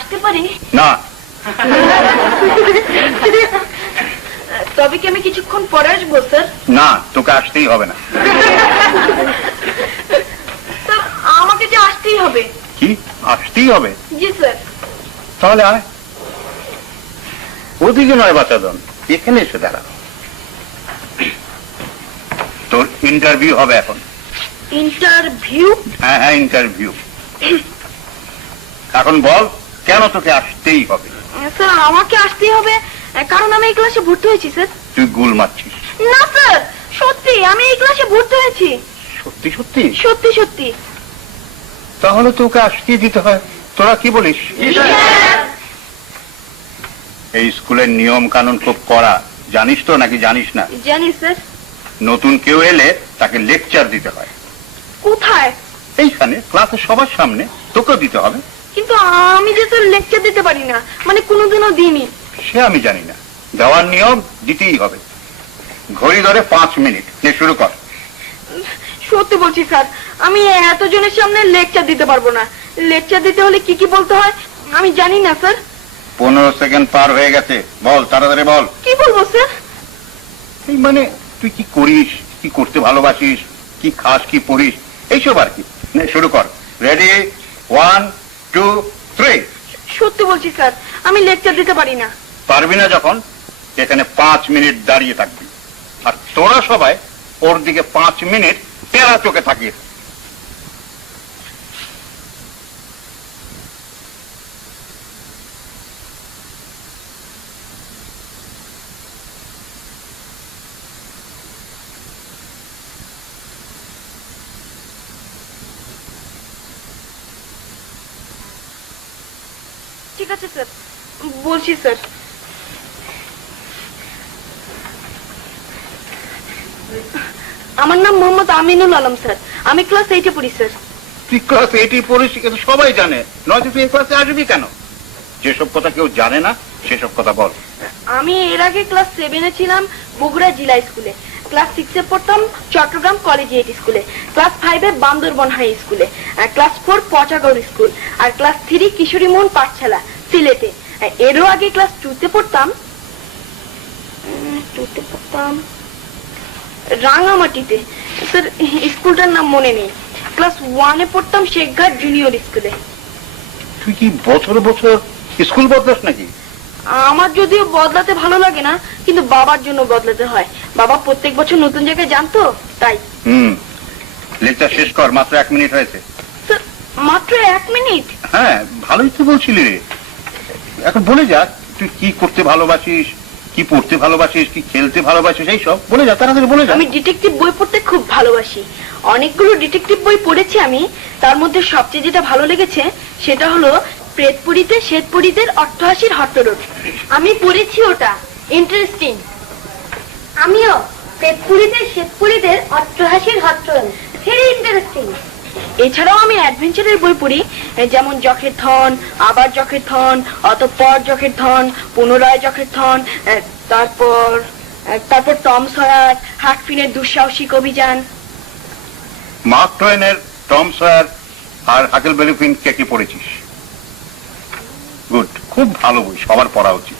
আসতে পারি? না। তবে কি আমি কিছুক্ষণ পরে আসবো স্যার? না, তোকে আসতেই হবে না। স্যার আমাকে যে আসতেই হবে। কি আসতেই হবে? জি স্যার। তাহলে আয়। ওদিকে নয় বাচ্চাদন, এখানে এসে দাঁড়া। তোর ইন্টারভিউ হবে এখন। ইন্টারভিউ? হ্যাঁ হ্যাঁ, ইন্টারভিউ। এখন বল, কেন তোকে আসতেই হবে? স্যার আমাকে আসতেই হবে কারণ আমি এই ক্লাসে ভর্তি হয়েছি স্যার। তুই গুল মারছিস। না স্যার, সত্যি আমি এই ক্লাসে ভর্তি হয়েছি। সত্যি সত্যি? সত্যি সত্যি। তাহলে তোকে আসতেই দিতে হয়। তোরা কি বলিস? এই স্কুলের নিয়ম কানুন খুব কড়া, জানিস তো নাকি জানিস না? জানি স্যার। নতুন কেউ এলে তাকে লেকচার দিতে হয়। কোথায়? এইখানে ক্লাসের সবার সামনে তোকেও দিতে হবে। কিন্তু আমি যে স্যার লেকচার দিতে পারি না, মানে কোনোদিনও দিইনি। সে আমি জানি না, দেওয়ার নিয়ম দিতেই হবে। ঘড়ি ধরে 5 মিনিট, নে শুরু কর। সত্যি বলছি স্যার, আমি এতজনের সামনে লেকচার দিতে পারবো না। লেকচার দিতে হলে কি কি বলতে হয় আমি জানি না স্যার। 15 সেকেন্ড পার হয়ে গেছে, বল তাড়াতাড়ি বল। কি বলবো স্যার? এই মানে তুই কি করিস, কি করতে ভালোবাসিস, কি খাস, কি পড়িস, এইসব আর কি। নে শুরু কর। রেডি, 1 2 3। সত্যি বলছি স্যার, আমি লেকচার দিতে পারি না। পারবি না যখন এখানে 5 মিনিট দাঁড়িয়ে থাকবি, আর তোরা সবাই ওর দিকে 5 মিনিট টেরা চোখে থাকিস। ঠিক আছে স্যার, বলছি স্যার। আমার নাম মোহাম্মদ আমিনুল আলম স্যার, আমি ক্লাস 8-এ পড়ি স্যার। তুই ক্লাস 8-এ পড়িস, কিন্তু সবাই জানে, নয়তো তুই এই ক্লাসে আসবি কেন? যেসব কথা কেউ জানে না সেসব কথা বল। আমি এর আগে ক্লাস 7-এ ছিলাম বগুড়া জেলা স্কুলে, ক্লাস 6-এ পড়তাম চট্টগ্রাম কলেজিয়েট স্কুলে, ক্লাস 5-এ বান্দরবন হাই স্কুলে, ক্লাস 4 পচাগড় স্কুল, আর ক্লাস 3 কিশোরী মোহন পাঠশালা সিলেটে। এরও আগে ক্লাস 2-তে পড়তাম রাঙামাটিতে স্যার, স্কুলটার নাম মনে নেই। ক্লাস 1-এ পড়তাম শেখঘাট জুনিয়র স্কুলে। তুই কি বছর বছর স্কুল বদলাস নাকি? আমার যদিও বদলাতে ভালো লাগে না, কিন্তু বাবার জন্য বদলাতে হয়। বাবা প্রত্যেক বছর নতুন জায়গায় জানতো, তাই। লেকচার শেষ কর, মাত্র 1 মিনিট হয়েছে। স্যার মাত্র 1 মিনিট? হ্যাঁ, ভালোই তো বলছিলি রে। এখন বলে যা, তুই কি করতে ভালোবাসিস, কি পড়তে ভালোবাসিস, কি খেলতে ভালোবাসিস, এই সব বলে যা, তাড়াতাড়ি বলে যা। আমি ডিটেকটিভ বই পড়তে খুব ভালোবাসি। অনেকগুলো ডিটেকটিভ বই পড়েছি আমি, তার মধ্যে সবচেয়ে যেটা ভালো লেগেছে সেটা হলো প্রেতপুরীতে শ্বেতপুরীদের অট্টহাসির হট্টরোড। আমি পড়েছি ওটা, ইন্টারেস্টিং। আমিও প্রেতপুরীতে শ্বেতপুরীদের অট্টহাসির হট্টরোড, ভেরি ইন্টারেস্টিং। এছাড়াও আমি অ্যাডভেঞ্চারের বই পড়ি, যেমন যখের ধন, আবার যখের ধন, অতঃপর যখের ধন, পুনরায় যখের ধন, তারপর টম সয়ার, হাক ফিনের দুঃসাহসিক অভিযান। মার্ক টুয়েনের টম সয়ার আর হাকেলবেরি ফিন কে কি পড়েছিস? গুড, খুব ভালো বই, সবার পড়া উচিত।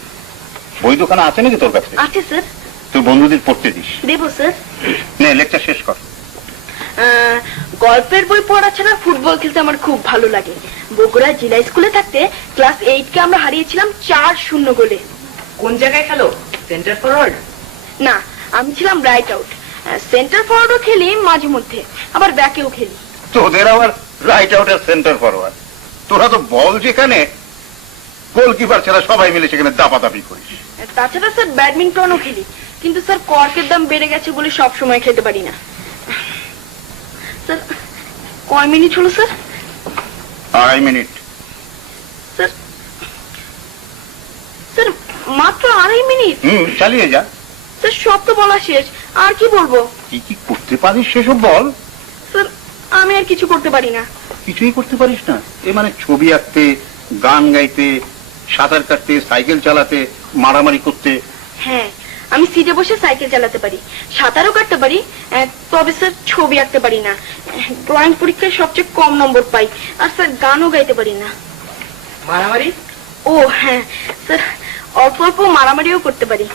বই দোকানে আছে নাকি তোর কাছে? আছে স্যার। তুই বন্ধুদের পড়তে দিস। দেবো স্যার। নে লেকচার শেষ কর। গল্পের বই পড়া ছাড়া ফুটবল খেলতে আমার খুব ভালো লাগে। বগুড়া জেলা স্কুলে থাকতে ক্লাস 8-কে আমরা হারিয়েছিলাম 4-0 গোলে। কোন জায়গায় খেলো? Centre forward? না, আমি ছিলাম রাইট আউট। সেন্টার ফরওয়ার্ডও খেলি মাঝে মধ্যে, আবার ব্যাকেও খেলি। তোদের আবার রাইট আউট আর সেন্টার ফরওয়ার্ড? তোরা তো বল যেখানে, গোলকিপার ছাড়া সবাই মিলে সেখানে দাপাদাপি করিস। তাছাড়া স্যার ব্যাডমিন্টনও খেলি, কিন্তু স্যার কর্কের দাম বেড়ে গেছে বলে সব সময় খেতে পারি না। স্যার কয় মিনিট হলো স্যার? 2.5 মিনিট। স্যার স্যার মাত্র 2.5 মিনিট? চালিয়ে যা। স্যার সব তো বলা শেষ, আর কি বলবো? কি কি করতে পারিস সেসব বল। স্যার আমি আর কিছু করতে পারি না। কিছুই করতে পারিস না? এ মানে ছবি আঁকতে, গান গাইতে, সাঁতার কাটতে, সাইকেল চালাতে, মারামারি করতে? হ্যাঁ, আমি সিটে বসে সাইকেল চালাতে পারি, সাঁতারও কাটতে পারি, তবে স্যার ছবি আঁকতে পারি না। ড্রয়িং পরীক্ষায় সবচেয়ে কম নম্বর পাই, আর স্যার গানও গাইতে পারি না। মারামারি? ও হ্যাঁ স্যার, অল্প অল্প মারামারিও করতে পারি।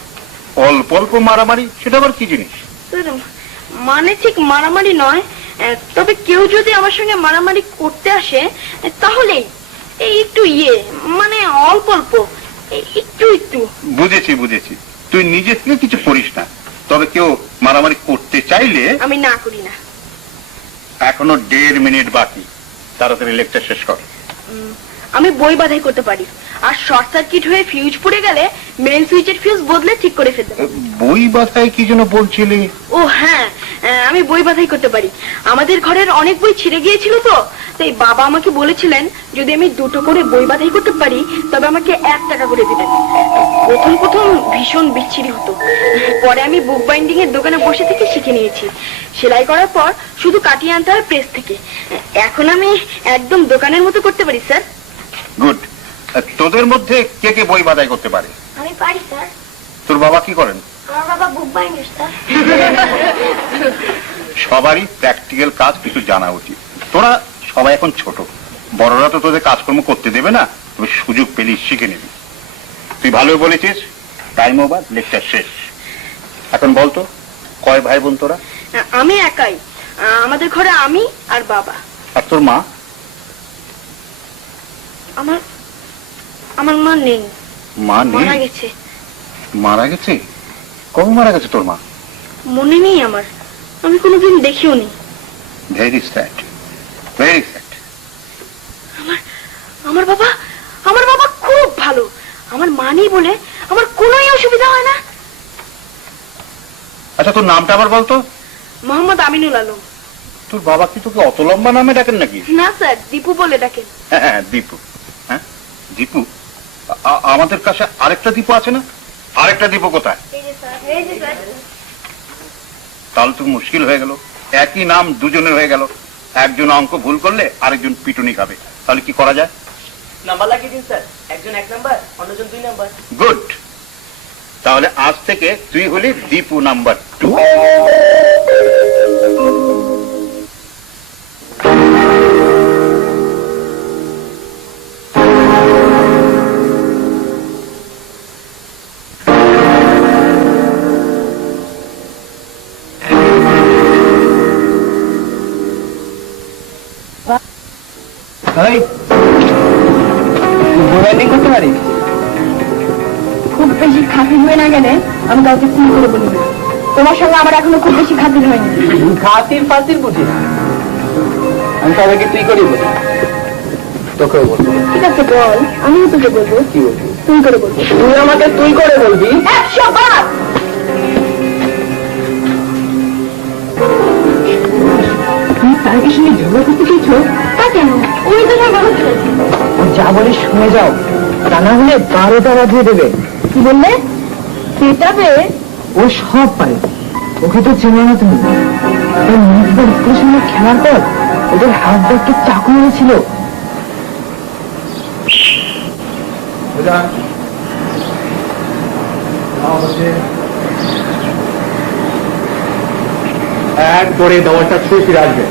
অল্প অল্প মারামারি, সেটা আবার কি জিনিস? স্যার মানে ঠিক মারামারি নয়, তবে কেউ যদি আমার সঙ্গে মারামারি করতে আসে তাহলেই এই একটু মানে অল্প অল্প একটু একটু। বুঝেছি বুঝেছি, তুই নিজে থেকে কিছু করিস না, তবে কেউ মারামারি করতে চাইলে। আমি না করি না। এখনো 1.5 মিনিট বাকি, তাড়াতাড়ি লেকচার শেষ কর। আমি বই বাঁধাই করতে পারি, আর শর্ট সার্কিট হয়ে ফিউজ পড়ে গেলে মেইন সুইচের ফিউজ বদলে ঠিক করে ফেলতে পারি। বই বাঁধাই কি যেন বলছিলি? ও হ্যাঁ, আমি বই বাঁধাই করতে পারি। আমাদের ঘরের অনেক বই ছিঁড়ে গিয়েছিল তো, তাই বাবা আমাকে বলেছিলেন যদি আমি 2টো করে বই বাঁধাই করতে পারি তবে আমাকে 1 টাকা করে দিবেন। প্রথম প্রথম ভীষণ বিচ্ছিরি হতো, পরে আমি বুক বাইন্ডিং এর দোকানে বসে থেকে শিখে নিয়েছি। সেলাই করার পর শুধু কাটিয়ে আনতে হয় প্রেস থেকে। এখন আমি একদম দোকানের মতো করতে পারি স্যার। গুড। তোদের মধ্যে কে কে বই বাঁধাই করতে পারে? আমি পারি স্যার। তোর বাবা কি করেন? আমার বাবা বুক বাইন্ডার স্যার। সবারই প্র্যাকটিক্যাল কাজ কিছু জানা উচিত। তোরা সবাই এখন ছোট, বড়রা তো তোদের কাজকর্ম করতে দেবে না, তবে সুযোগ পেলে শিখে নিবি। তুই ভালোই বলেছিস, টাইম ওভার, লেকচার শেষ। এখন বলতো কয় ভাই বোন তোরা? আমি একাই, আমাদের ঘরে আমি আর বাবা। আর তোর মা? আমার মা নেই, মা নেই? মারা গেছে। মারা গেছে? কবে মারা গেছে তোর মা? মনে নেই আমার, আমি কোনোদিন দেখিও নি। Very sad, very sad. আমার বাবা খুব ভালো। আমার মা নেই বলে আমার কোনোই অসুবিধা হয় না। আচ্ছা তোর নামটা আবার বলতো? মোহাম্মদ আমিনুল আলম। তোর বাবা কি তোকে অত লম্বা নামে ডাকেন নাকি? না স্যার, দীপু বলে ডাকেন। হ্যাঁ দীপু। হ্যাঁ দীপু? আমাদের কাছে আরেকটা দীপু আছে না? আরেকটা দীপু কোথায়? এই যে স্যার। তাহলে তো মুশকিল হয়ে গেল, একই নাম দুজনের হয়ে গেল। একজন অঙ্ক ভুল করলে আরেকজন পিটুনি খাবে, তাহলে কি করা যায়? নাম্বার লাগিয়ে দিন স্যার, একজন 1 নাম্বার, অন্যজন 2 নাম্বার। গুড। তাহলে আজ থেকে তুই হলি দীপু নাম্বার 2। করতে পারিস? খুব বেশি খাতির হয়ে না গেলে আমি কাউকে ফোন করে বলি না। তোমার সঙ্গে আমার এখনো খুব বেশি খাতির হয়নি। খাতির ফাতির বুঝি না, আমি সবাইকে তুই করি বলি, তোকেও বলবো। ঠিক আছে বল, আমিও তোকে বলবো। কি বলবি? তুই করে বলবো। তুই আমাকে তুই করে বলবি? 100 বার। তুই তাকে সঙ্গে ঝগড়া করতে চেয়েছো? তা কেন? ওই তো আমার ভালো চলেছে। যা বলিস শুনে যাও, তা না হলে 12টা বাজিয়ে দেবে। কি বললে? পেটাবে? ও সব পারে, ওকে তো চেনো না তুমি। ওই মিনিটবার স্কুলের সঙ্গে খেলার পর ওদের হাত দেখতে চাকু মেরেছিল। এক করে দেওয়াটা ছুঁয়ে ফিরে আসবে।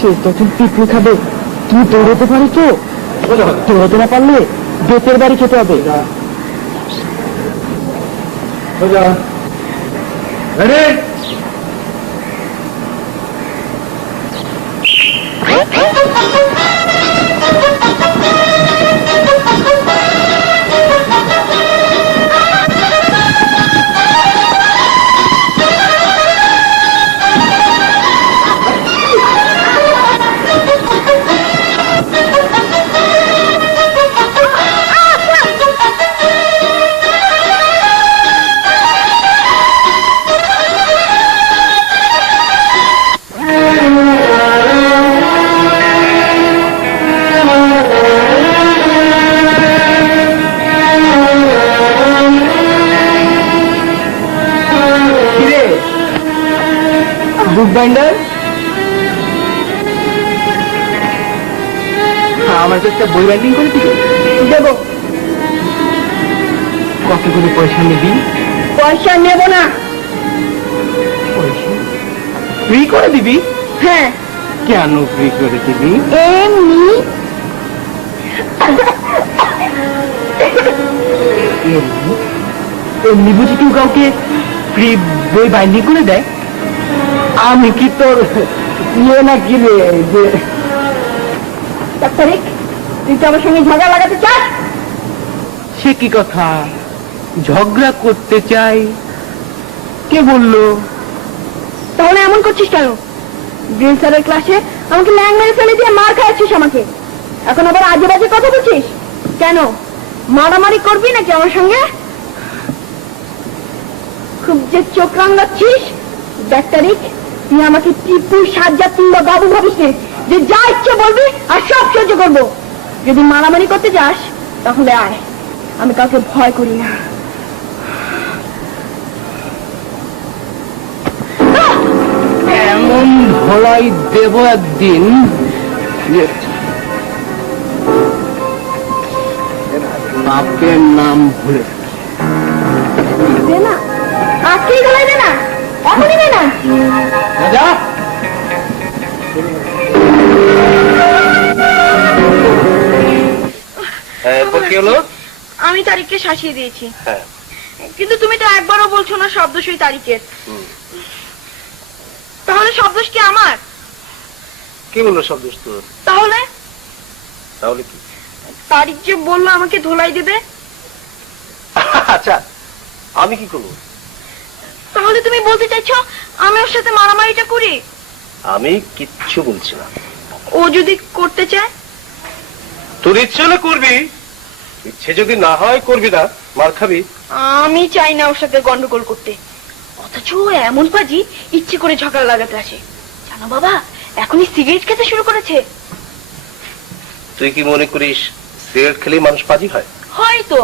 সে তখন পিঠে খাবে, তুই দৌড়তে পারিস তো? দৌড়তে না পারলে বেতের বাড়ি খেতে হবে। বুক বাইন্ডার, আমার তো একটা বই বাইন্ডিং করে দিবে। দেবো। কত করে পয়সা নিবি? পয়সা নেব না। পয়সা? ফ্রি করে দিবি? হ্যাঁ, কেন ফ্রি করে দিবি? এমনি। এমনি বুঝি কেউ কাউকে ফ্রি বই বাইন্ডিং করে দেয়? আমি কি তোর ইয়ে না কি রে যে তারিখ তুই তো আমার সঙ্গে ঝগড়া লাগাতে চাস? সে কি কথা? ঝগড়া করতে চাই? কে বললো? তাহলে এমন করছিস কেন? ড্রিল স্যারের ক্লাসে আমাকে ল্যাং মেরে ফেলে দিয়ে মার খাওয়াচ্ছিস আমাকে, এখন আবার আজে বাজে কথা বলছিস কেন? মারামারি করবি নাকি আমার সঙ্গে? খুব যে চোখ রাঙাচ্ছিস। দেখ তারিখ, তুই আমাকে টিপু সাজ্জাদ কিংবা বাবু ভাবিস নে যে যা ইচ্ছে বলবি আর সব সহ্য করবো। যদি মারামারি করতে যাস তাহলে আয়, আমি কাউকে ভয় করি না। এমন ধোলাই দেব একদিন যে বাপের নাম ভুলে দে না, আজকেই গলায় দে না, এখনই দে না। রাজা এরপর কি হলো? আমি তারিখকে শাসিয়ে দিয়েছি, হ্যাঁ, কিন্তু তুমি তো একবারও বলছো না শব্দশই তারিখের। তাহলে শব্দশ কি আমার? কি বললো শব্দ তোর? তাহলে তাহলে কি? তারিখ যে বললো আমাকে ধোলাই দেবে। আচ্ছা, আমি কি করবো? তাহলে তুমি বলতে চাইছো আমি ওর সাথে মারামারিটা করি? আমি কিচ্ছু বলছি না। ও যদি করতে চায়? তোর ইচ্ছে হলে করবি, ইচ্ছে যদি না হয় করবি না, মার খাবি। আমি চাই না ওর সাথে গন্ডগোল করতে, অথচ ও এমন বাজি ইচ্ছে করে ঝগড়া লাগাতে আসে। জানো বাবা, এখনই সিগারেট খেতে শুরু করেছে। তুই কি মনে করিস সিগারেট খেলেই মানুষ পাজি হয়? হয়তো।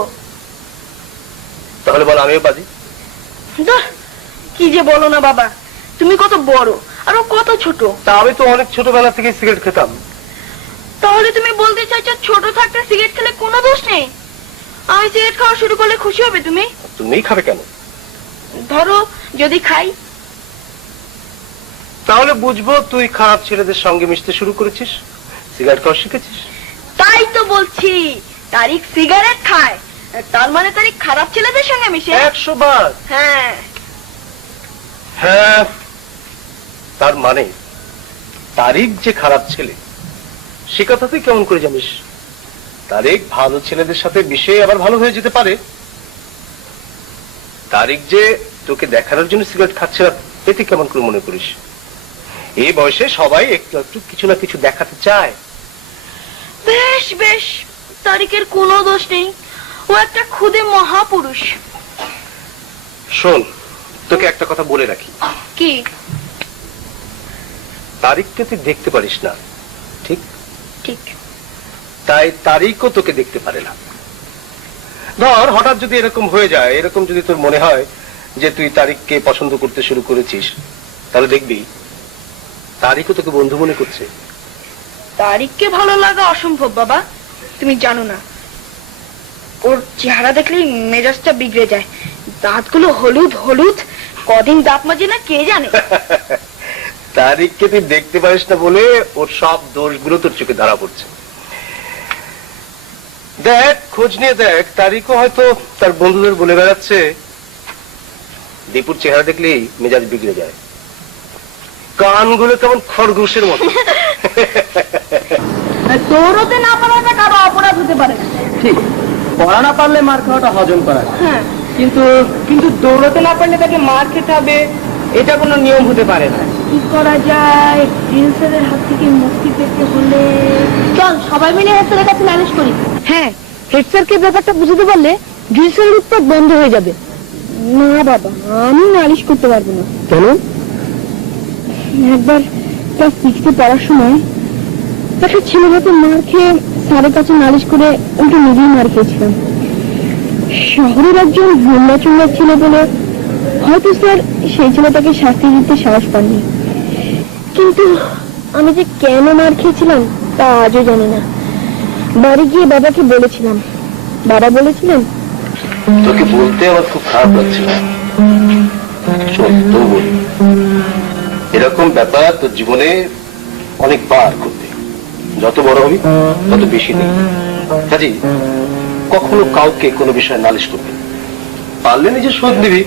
তাহলে বল আমিও পাজি। ধুর, কি যে বলো না বাবা, তুমি কত বড় আর ও কত ছোট। তা আমি তো অনেক ছোটবেলা থেকে সিগারেট খেতাম। তাহলে তুমি বলতে চাইছো ছোট থাকতে সিগারেট খেলে কোনো দোষ নেই? আমি সিগারেট খাওয়া শুরু করলে খুশি হবে তুমি? তুমিই খাবে কেন? ধরো যদি খাই, তাহলে বুঝবো তুই খারাপ ছেলেদের সঙ্গে মিশতে শুরু করেছিস, সিগারেট খাওয়া শিখেছিস। তাই তো বলছি, তারিখ সিগারেট খায়, তার মানে তারিখ খারাপ ছেলেদের সঙ্গে মিশে। 100 বার। হ্যাঁ হ্যাঁ, তার মানে তারিখ যে খারাপ ছেলে সে কথা তুই কেমন করে জানিস? তারিখ ভালো ছেলেদের সাথে মিশে আবার ভালো হয়ে যেতে পারে। তারিখ যে তোকে দেখানোর জন্য সিগারেট খাচ্ছে না, এতে কেমন করে মনে করিস? এই বয়সে সবাই একটু একটু কিছু না কিছু দেখাতে চায়। বেশ বেশ, তারিখের কোনো দোষ নেই, ও একটা খুদে মহাপুরুষ। শোন, তোকে একটা কথা বলে রাখি। কি? তারিখকে তুই দেখতে পারিস না, ঠিক? ঠিক। তাই তারিখও তোকে দেখতে পারে না। ধর হঠাৎ যদি এরকম হয়ে যায়, এরকম যদি তোর মনে হয় যে তুই তারিখকে পছন্দ করতে শুরু করেছিস, তাহলে দেখবি তারিখও তোকে বন্ধু মনে করছে। তারিখকে ভালো লাগা অসম্ভব বাবা, তুমি জানো না। ওর চেহারা দেখলেই মেজাজটা বিগড়ে যায়, দাঁতগুলো হলুদ হলুদ, কদিন দাঁত মাজে না কে জানে। তারিখকে তুই দেখতে পারিস না বলে ওর সব দোষগুলো তোর চোখে ধরা পড়ছে। দেখ, খোঁজ নিয়ে দেখ, তারিখও হয়তো তার বন্ধুদের বলে বেড়াচ্ছে দীপুর চেহারা দেখলেই মেজাজ বিগড়ে যায়, কানগুলো কেমন খরগোশের মতো। দৌড়তে না পারাটা কারো অপরাধ হতে পারে না। ঠিক, পড়া না পারলে মার খাওয়াটা হজম করা যায়। হ্যাঁ, কিন্তু কিন্তু দৌড়াতে না পারলে তাকে মার খেতে হবে, এটা কোনো নিয়ম হতে পারে না। কি করা যায়? ড্রিল স্যারের হাত থেকে মুক্তি পেতে হলে চল সবাই মিলে হেড স্যারের কাছে নালিশ করি। হ্যাঁ, হেড স্যারকে ব্যাপারটা বুঝতে পারলে ড্রিল স্যারের উৎপাত বন্ধ হয়ে যাবে। না বাবা, আমি নালিশ করতে পারবো না। কেন? একবার ক্লাস 6 পড়ার সময় একটা ছেলে হাতে মার খেয়ে স্যারের কাছে নালিশ করে উল্টো নিজেই মার খেয়েছিলাম। শহরের একজন গুন্ডা চুন্ডা ছিল বলে হয়তো স্যার সেই ছেলেটাকে শাস্তি দিতে সাহস পাননি, কিন্তু আমি যে কেন মার খেয়েছিলাম তা আজও জানি না। বাড়ি গিয়ে বাবাকে বলেছিলাম, বাবা বলেছিলেন তোকে বলতে আমার খুব খারাপ লাগছে, সত্য বলি, এরকম এরকম ব্যাপার তোর জীবনে অনেকবার করতে, যত বড় হবি তত বেশি নেই। কাজে কখনো কাউকে কোনো বিষয়ে নালিশ করবি, পারলে নিজে শোধ নিবি,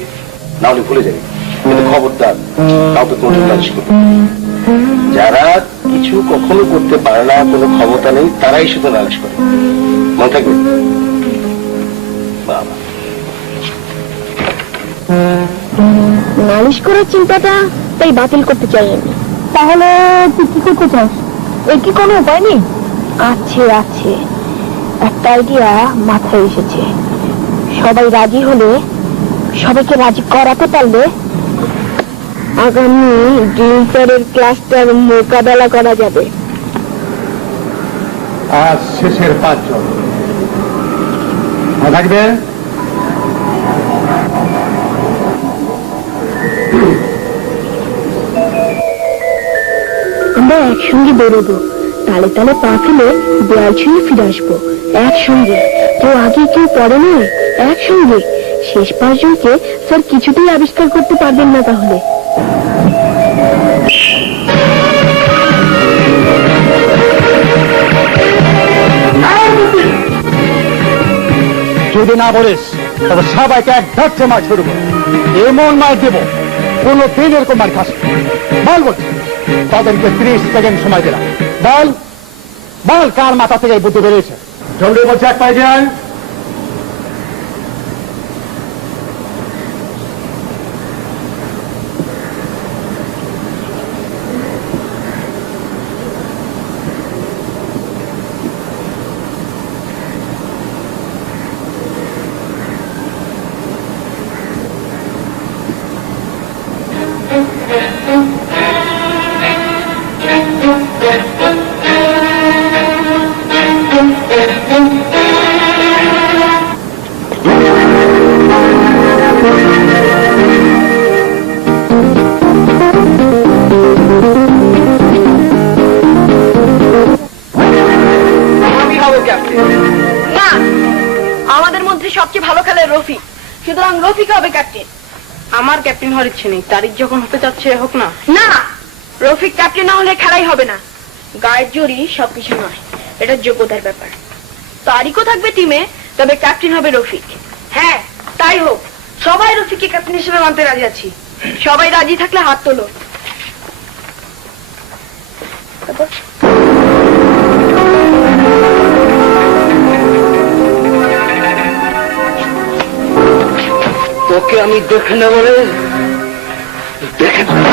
না হলে ভুলে যাবি। কিন্তু খবরদার কাউকে কোনো নালিশ করবি। যারা কিছু কখনো করতে পারে না, কোনো ক্ষমতা নেই, তারাই শুধু নালিশ করে। মনে থাকবে। বাবা, নালিশ করার চিন্তাটা তাই বাতিল করতে চাই আমি। তাহলে তুই কি করতে চাস? এর কি কোনো উপায় নেই? আছে আছে, একটা আইডিয়া মাথায় এসেছে। সবাই রাজি হলে, সবাইকে রাজি করাতে পারলে আগামী ড্রিল স্যারের ক্লাসটার মোকাবেলা করা যাবে। আজ শেষের 5 জন থাকবে। আমরা একসঙ্গে বেরোবো, তালে তালে পা ফেলে দেয়াল ছুঁয়ে ফিরে আসবো একসঙ্গে। কেউ আগে কেউ পরে নয়, একসঙ্গে। শেষ 5 জনকে স্যার কিছুতেই আবিষ্কার করতে পারবেন না। তাহলে যদি না বলিস তবে সবাইকে এক ধাক্কে মার ছুড়বো, এমন মার দেব কোনো দিন এরকম মার খাস। বল বলছি, তাদেরকে 30 সেকেন্ড সময় দিলাম। বল বল, কার মাথা থেকে এই বুদ্ধি বেরিয়েছে? জলদি বলছে, এক পায়ে যায়। না, আমাদের মধ্যে সবচেয়ে ভালো খেলে রফিক, সুতরাং রফিক হবে ক্যাপ্টেন। আমার ক্যাপ্টেন হওয়ার ইচ্ছে নেই, তারিখ যখন হতে যাচ্ছে হোক না। না না, রফিক ক্যাপ্টেন না হলে খেলাই হবে না। গায়ের জোরই সবকিছু নয়, এটা যোগ্যতার ব্যাপার। তারিখও থাকবে টিমে, তবে ক্যাপ্টেন হবে রফিক। হ্যাঁ তাই হোক, সবাই রফিককে ক্যাপ্টেন হিসেবে মানতে রাজি আছি। সবাই রাজি থাকলে হাত তোলো। তোকে আমি দেখে নেব রে, দেখে নেব।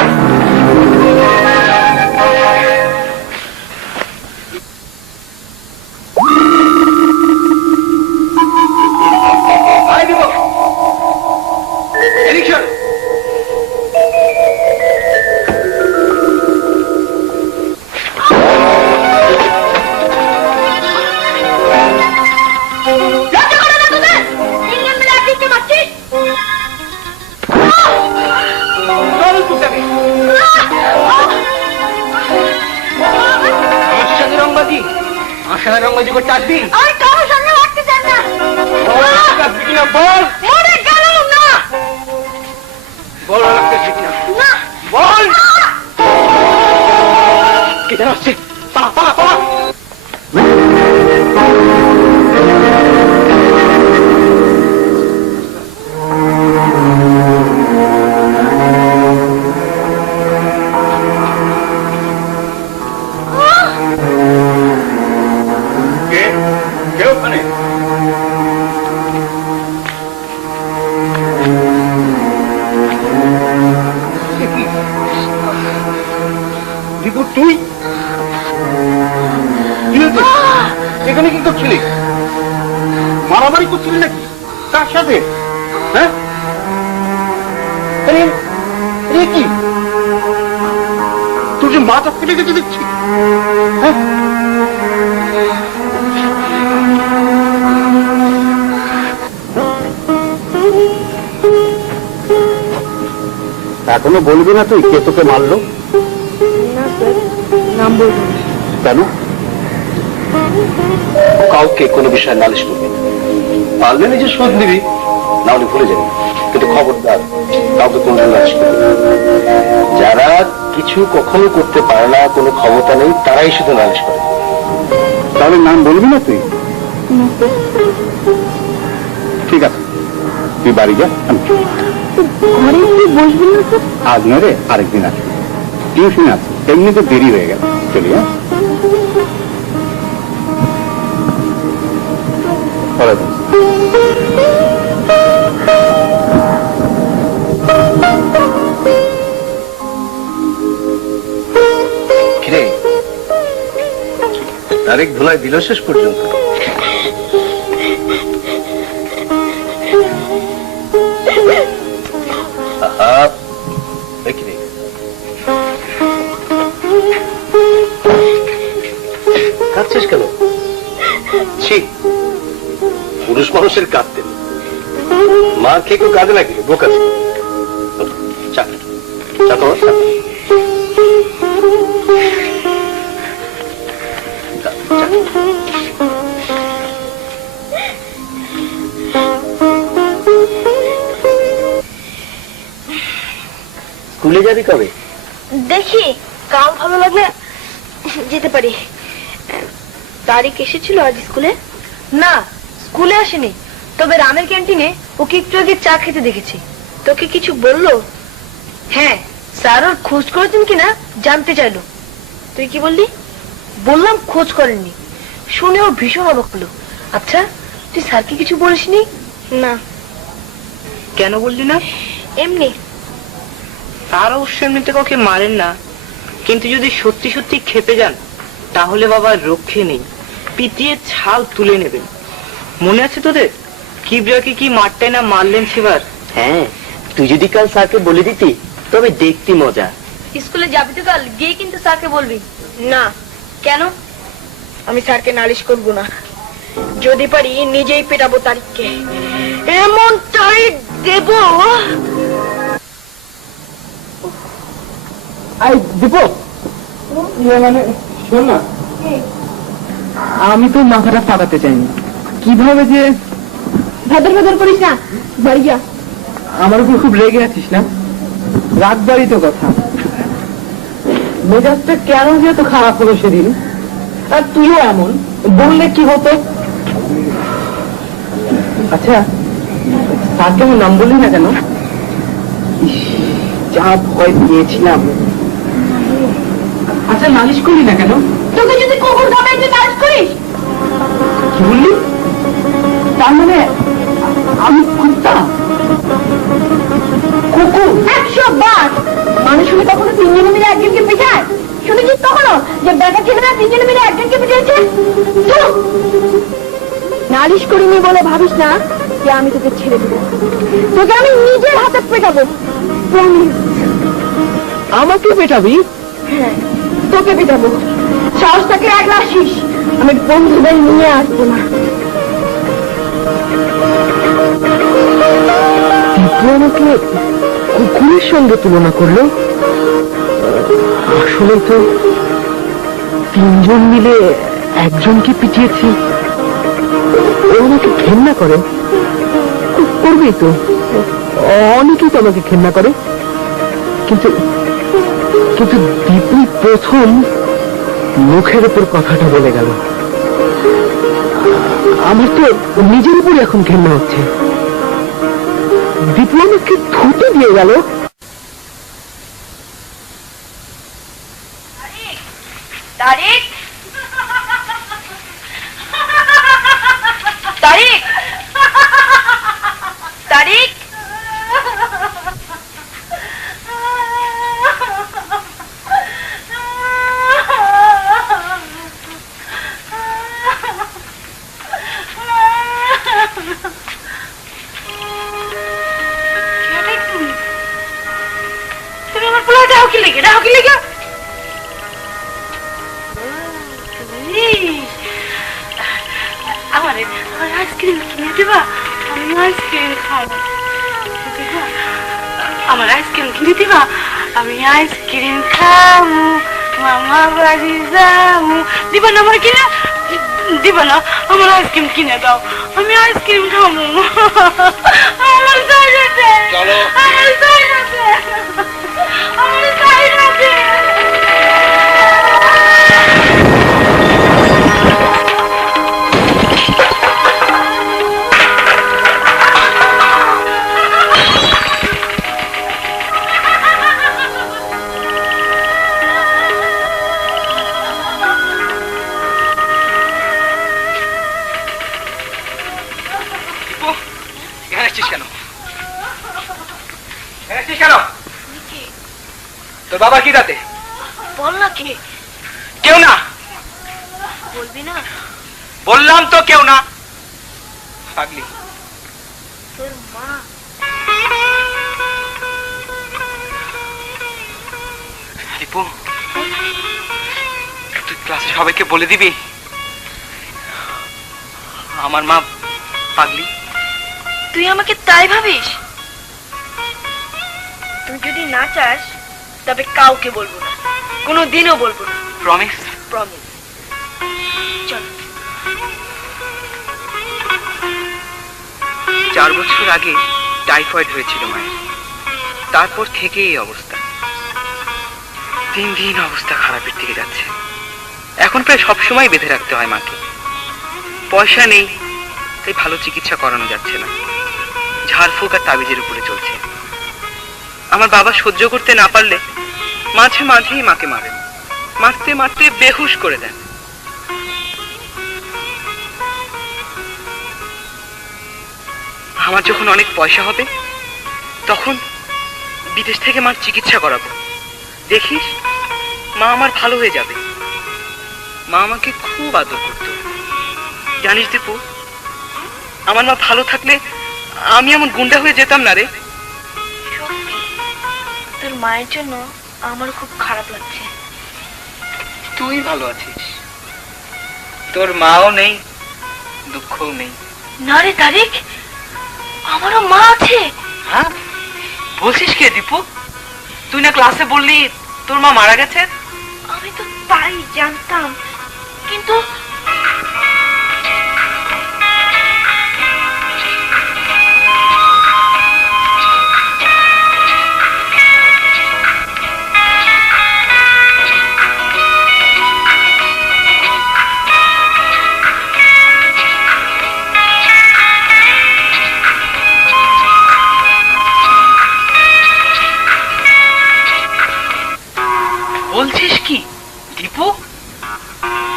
আশা রঙবাজি করতে আসবি? আর কারোর সঙ্গে লাগতে চান না। বল মরে গেলাম না। বল লাগতে কিনা না বল। কে যেন আসছে, পালা পালা পালা। তুই এখানে কি করছিলি? মারামারি করছিলি নাকি? কার সাথে? হ্যাঁ কি তোর যে মাথা ফেলে গেছে দেখছি। হ্যাঁ এখনো বলবি না তুই কে তোকে মারলো? নাম বলবো কেন? কাউকে কোনো বিষয়ে নালিশ করবি, পারলে নিজে শোধ নিবি, না হলে ভুলে যাবি। কিন্তু খবরদার কাউকে কোনো নালিশ করবি। যারা কিছু কখনো করতে পারে না, কোনো ক্ষমতা নেই, তারাই শুধু নালিশ করে। তাহলে নাম বলবি না তুই? ঠিক আছে, তুই বাড়ি যা। ঘরে তুই বসবি না তো? আজ নয় রে, আরেকদিন আসবি। টিউশন আছে, এমনি তো দেরি হয়ে গেল। চলি, হ্যাঁ? কিরে, তারেক ধুলাই দিল শেষ পর্যন্ত? আহা, কিরে কাঁদছিস কেন? ছি, পুরুষ মানুষের কাঁদতে নেই। মার খেয়ে কেউ কাঁদে নাকি? বোকা ছিল। চা চা তো চা। স্কুলে যাবি কবে? দেখি, কাল ভালো লাগলে যেতে পারি। তারিখ এসেছিল আজ স্কুলে? না, স্কুলে আসেনি, তবে রামের ক্যান্টিনে ওকে একটু আগে চা খেতে দেখেছি। তোকে কিছু বললো? হ্যাঁ, স্যার ওর খোঁজ করেছেন কিনা জানতে চাইলো। তুই কি বললি? বললাম খোঁজ করেননি। শুনে ও ভীষণ অবাক হলো। আচ্ছা, তুই স্যারকে কিছু বলিসনি? না। কেন বললি না? এমনি। তার অবশ্য এমনিতে কাউকে মারেন না, কিন্তু যদি সত্যি সত্যি খেপে যান তাহলে বাবার রক্ষে নেই, পিটিয়ে ছাল তুলে নেবেন। মনে আছে তোদের কিবরিয়াকে কি মারটাই না মারলেন সেবার? হ্যাঁ, তুই যদি কাল স্যারকে বলে দিতি তবে দেখতি মজা। স্কুলে যাবি তো কাল, গিয়ে কিন্তু স্যারকে বলবি। না। কেন? আমি স্যারকে নালিশ করব না, যদি পারি নিজেই পেটাবো তারিখকে। এমন তারিখ দেব। দীপক, মানে শোন না, আমি তো মাথাটা ফাটাতে চাইনি। কিভাবে যে ভেতর ভেতর করিস না, বাড়ি যা। আমার উপর খুব রেগে আছিস না? রাত বাড়ি তো কথা। মেজাজটা কেন যে এত খারাপ হলো সেদিন, আর তুইও এমন বললে কি হতো? আচ্ছা, স্যারকে আমি নাম বললি না কেন? ইস, যা ভয় পেয়েছিলাম। আচ্ছা, নালিশ করলি না কেন? তোকে যদি কুকুর গাবাইতে নালিশ করিস? কি বললি? তার মানে আমি কুত্তা? কুকুর? 100 বার। মানুষ হলে কখনো তিনজনে মিলে একজনকে পিঠায়? শুনেছিস কখনো যে বেটা ছেলেরা তিনজনে মিলে একজনকে পিঠিয়েছে? নালিশ করিনি বলে ভাবিস না যে আমি তোকে ছেড়ে দেবো। তোকে আমি নিজের হাতে পেটাবো। আমাকে পেটাবি? হ্যাঁ, তোকে পেটাবো। সাহস থাকলে একলা আসিস, আমি বন্ধুদের নিয়ে আসবো না। দীপু আমাকে কুকুরের সঙ্গে তুলনা করলো। আসলে তো তিনজন মিলে একজনকে পিটিয়েছি। ও আমাকে ঘেন্না করে। করবেই তো, অনেকেই তো আমাকে ঘেন্না করে, কিন্তু কিন্তু দীপুই প্রথম মুখের উপর কথাটা বলে গেল। আমার তো নিজের উপর এখন ঘেন্না হচ্ছে। দীপু আমাকে থুতু দিয়ে গেল। তারিক, তারিক, তারিক, তুমি আমার পোলা ডাও কি লেগে, ডাও কি লেগে? আমার আইসক্রিম কিনে দেবা? আমি আইসক্রিম খাবো। আমার আইসক্রিম কিনে দিবা? আমি আইসক্রিম খাবো, মামা বাড়ি যাবো। দিবা না আমার কিনে? দিবা না? আমার আইসক্রিম কিনে দাও, আমি আইসক্রিম খাবো। আমার জায়গাতে, আমার জায়গাতে, আমার জায়গাতে। বলছিস কেন? তোর বাবার কি তাতে? বল না কে? কেউ না। বলবি না? বললাম তো কেউ না। পাগলি। তোর মা। দীপু, তুই ক্লাসে সবাইকে বলে দিবি আমার মা পাগলি? তুই আমাকে তাই ভাবিস? তুই যদি না চাস তবে কাউকে বলবো না, কোনো দিনও বলবো না। প্রমিস? প্রমিস। চল। 4 বছর আগে টাইফয়েড হয়েছিল মায়ের, তারপর থেকে এই অবস্থা। 3 দিন অবস্থা খারাপের দিকে যাচ্ছে। এখন প্রায় সবসময় বেঁধে রাখতে হয় মাকে। পয়সা নেই, তাই ভালো চিকিৎসা করানো যাচ্ছে না, ঝাড়ফুঁক আর তাবিজের উপরে চলছে। আমার বাবা সহ্য করতে না পারলে মাঝে মাঝেই মাকে মারেন, মারতে মারতে বেহুশ করে দেন। আমার যখন অনেক পয়সা হবে তখন বিদেশ থেকে মার চিকিৎসা করাবো, দেখিস মা আমার ভালো হয়ে যাবে। মা আমাকে খুব আদর করতো, জানিস দীপু, আমার মা ভালো থাকলে আমি এমন গুন্ডা হয়ে যেতাম না রে। সত্যি তোর মায়ের জন্য আমার খুব খারাপ লাগছে। তুই ভালো আছিস, তোর মাও নেই, দুঃখও নেই। না রে তারিক, আমারও মা আছে। হ্যাঁ, বলছিস কে দীপু? তুই না ক্লাসে বললি তোর মা মারা গেছে? আমি তো তাই জানতাম, কিন্তু বলছিস কি দীপু?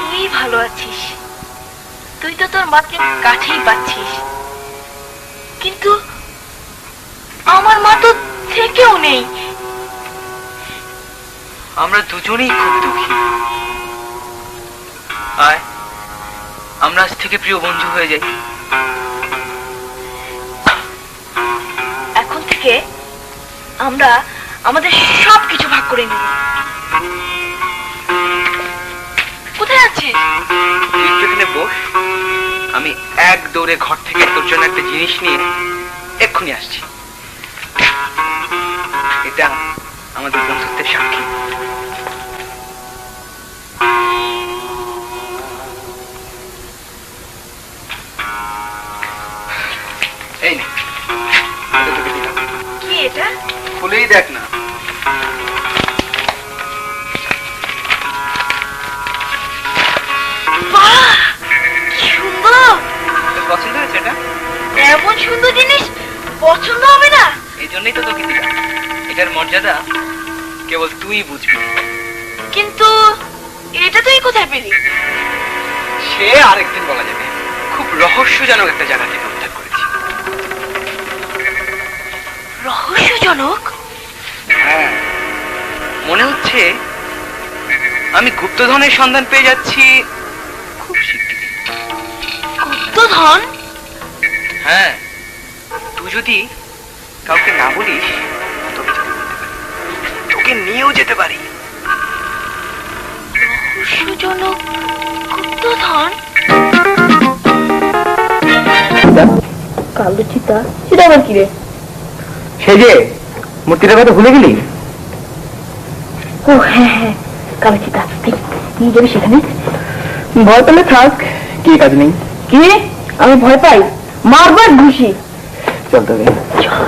তুই ভালো আছিস, তুই তো তোর মাকে কাছেই পাচ্ছিস, কিন্তু আমার মা তো থেকেও নেই। আমরা দুজনেই খুব দুঃখী। আয়, আমরা আজ থেকে প্রিয় বন্ধু হয়ে যাই। এখন থেকে আমরা আমাদের সবকিছু ভাগ করে নিব। কোথায় আছিস? তুই একটু এখানে বস, আমি এক দৌড়ে ঘর থেকে তোর জন্য একটা জিনিস নিয়ে এক্ষুনি আসছি। এটা আমাদের বন্ধুত্বের সাক্ষী। এই নে, এটা তোকে দিলাম। কি এটা? খুলেই দেখ না। বাহ, কি সুন্দর! তোর পছন্দ হয়েছে এটা? এমন সুন্দর জিনিস পছন্দ হবে না? এই জন্যই তো তোকে দিলাম। এটার মর্যাদা কেবল তুই বুঝবি। কিন্তু এটা তুই কোথায় পেলি? সে আরেকদিন বলা যাবে। খুব রহস্যজনক একটা জায়গা থেকে উদ্ধার করেছি। রহস্যজনক? হ্যাঁ, মনে হচ্ছে আমি গুপ্তধনের সন্ধান পেয়ে যাচ্ছি খুব শিগগিরই। গুপ্তধন? হ্যাঁ, তুই যদি কাউকে না বলিস তবে তোকে নিয়েও যেতে পারি। রহস্যজনক গুপ্তধন? কালো চিতা? সেটা আবার কি রে? সেই যে মূর্তিটার কথা ভুলে গেলি? ও হ্যাঁ হ্যাঁ, কালো চিতা। নিয়ে যাবি সেখানে? ভয় পেলে থাক, কি কাজ নেই। কি? আমি ভয় পাই? মারবার ঘুষি। চল তবে। চল।